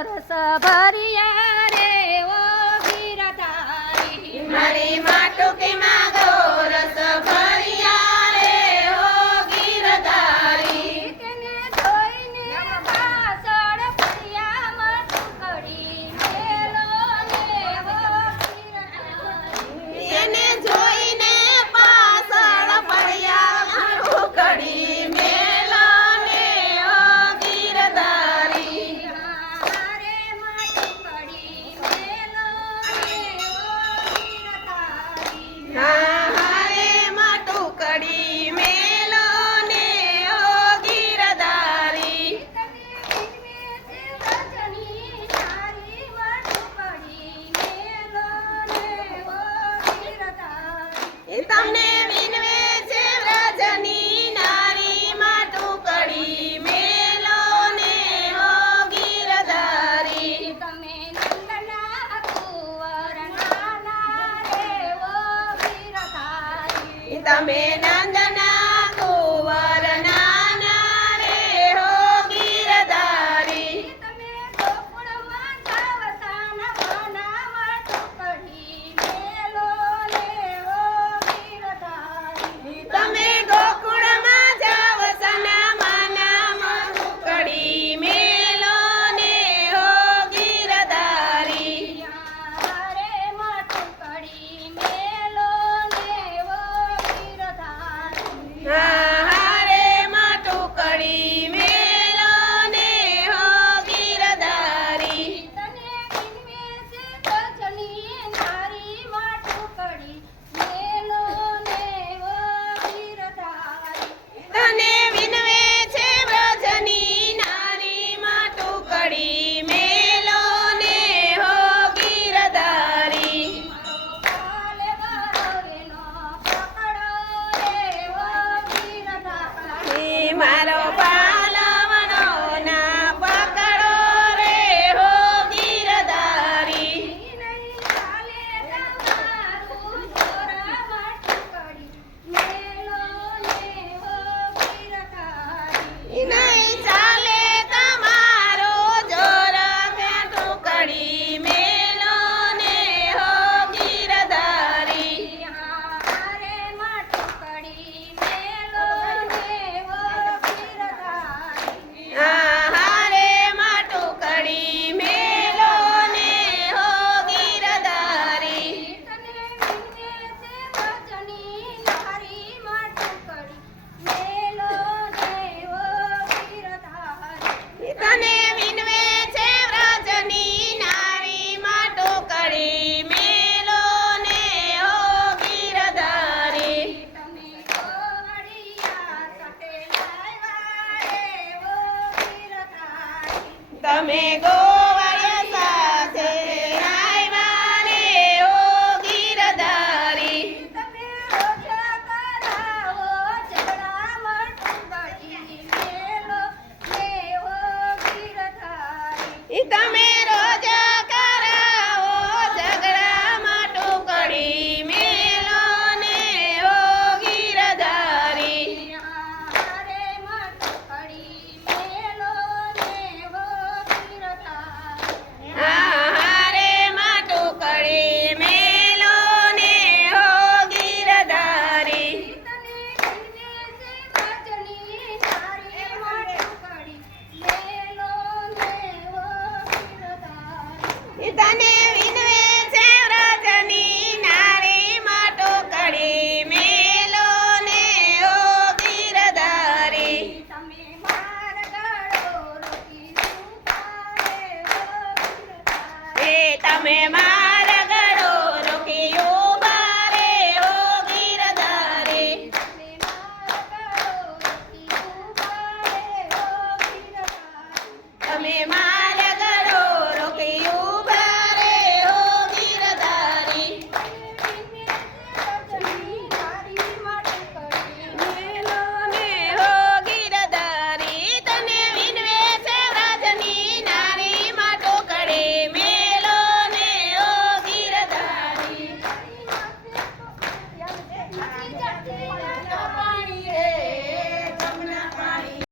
રસ ભરિયા રે ઓ ગીરધારી મારી માટુકી માંગો રસ ભરિયા રે ઓ ગીરધારી તેને જોઈને પાછળ ફર્યા મટુકડી મેલો ને ઓ ગીરધારી એને જોઈને પાછળ પડ્યા માટુકડી મેલો ને ઓ ગીરધારી હારે મટુકડી મેલો ને ઓ ગીરધારી હા હારે માટુકડી મેલો ને ઓ ગીરધારી તમને વિનવે છે વ્રજની નારી માટુકડી મેલો ને ઓ ગીરધારી તમે નંદના કુંવર નાના રે ઓ ગીરધારી તમે નંદના કુંવર નાના રે હો ગીરધારી તમે ગોકુળમાં જાવતાના વનામાં ટુકડી મેલો ને ઓ ગીરધારી તમે ગોકુળમાં જાવ સનામાના માટુકડી મેલો ને હો ગીરધારી હારે મટુકડી મેલો ને ઓ ગીરધારી હા હારે માટુકડી મેલો ને હો ગીરધારી તને વિનવે છે ભજની નારી મટુકડી મેલો ને ઓ ગીરધારી તને વિનવે છે વ્રજની નારી માટુકડી મેલો ને હો ગીરધારી કાલે વરોરેનો પકડો રે ઓ ગીરધારી મારો પાલવનો ના પકડો રે હો ગીરધારી નહીં ચાલે તમારું જોરા મટુકડી મેલો ને ઓ ગીરધારી નહીં ચાલે તમારો જોર માટુકડી મેલો ને હો ગીરધારી હારે મટુકડી મેલો ને ઓ ગીરધારી હારે માટુકડી મેલો ને હો ગીરધારી તને વિનવે છે ભજની નારી મટુકડી મેલો ને ઓ ગીરધારી તને વિનવે છે વ્રજની નારી માટુકડી મેલો ને હો ગીરધારી તમે ગોવળિયા સાથે લાવ્યા રે ઓ ગીરધારી તમે ગોવાળ સાથે આવ્યા રે હો ગીરધારી તમે રોજ કરાવો ઝઘડા મટુકડી મેલો ને ઓ ગીરધારી તમે રોજ કરાવો ઝઘડા માટુકડી મેલો ને હો ગીરધારી હારે મટુકડી મેલો ને ઓ ગીરધારી હારે માટુકડી મેલો ને હો ગીરધારી તને વિનવે છે ભજની નારી મટુકડી મેલો ને ઓ ગીરધારી તને વિનવે છે વ્રજની નારી માટુકડી મેલો ને હો ગીરધારી તમે માર ગળો રોકી સુતા રે ઓ ગીરધારી તમે